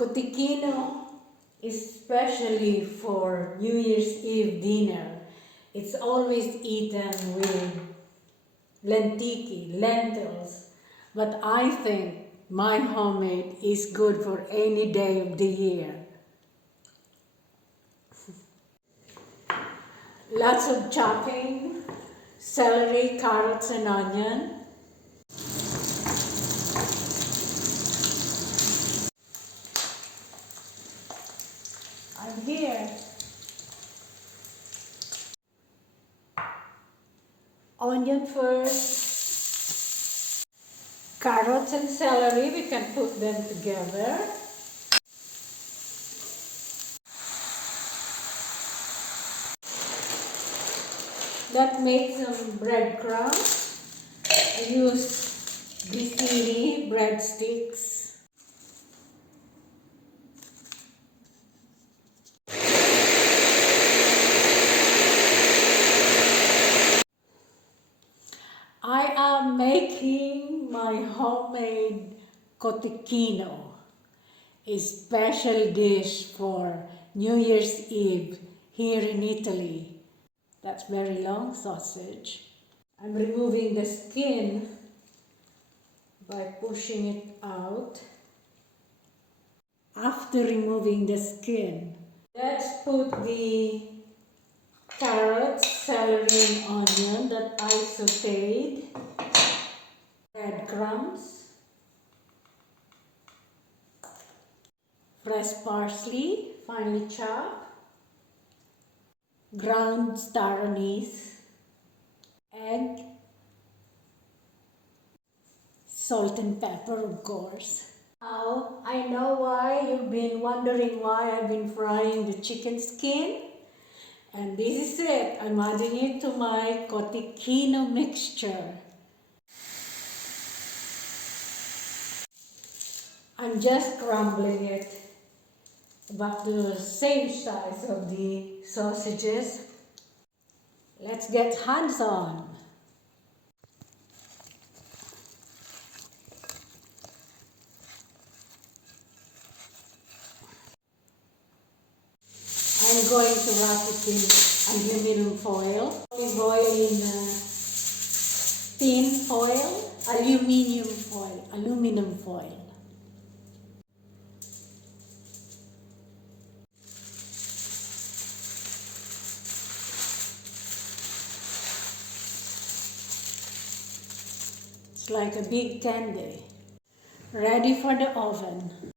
Cotechino is especially for New Year's Eve dinner. It's always eaten with lentils, but I think my homemade is good for any day of the year. Lots of chopping, celery, carrots and onion. I'm here. Onion first. Carrots and celery, we can put them together. Let's make some breadcrumbs. I use grissini breadsticks. I am making my homemade cotechino, a special dish for New Year's Eve here in Italy. That's very long sausage. I'm removing the skin by pushing it out. After removing the skin, let's put the carrots, celery and onion that I sauteed, breadcrumbs, fresh parsley, finely chopped, ground star anise, egg, salt and pepper of course. Now I know why you've been wondering why I've been frying the chicken skin. And this is it. I'm adding it to my cotechino mixture. I'm just crumbling it about the same size of the sausages. Let's get hands on. I'm going to wrap it in aluminum foil. Olive oil in tin foil, aluminum foil. It's like a big candy. Ready for the oven.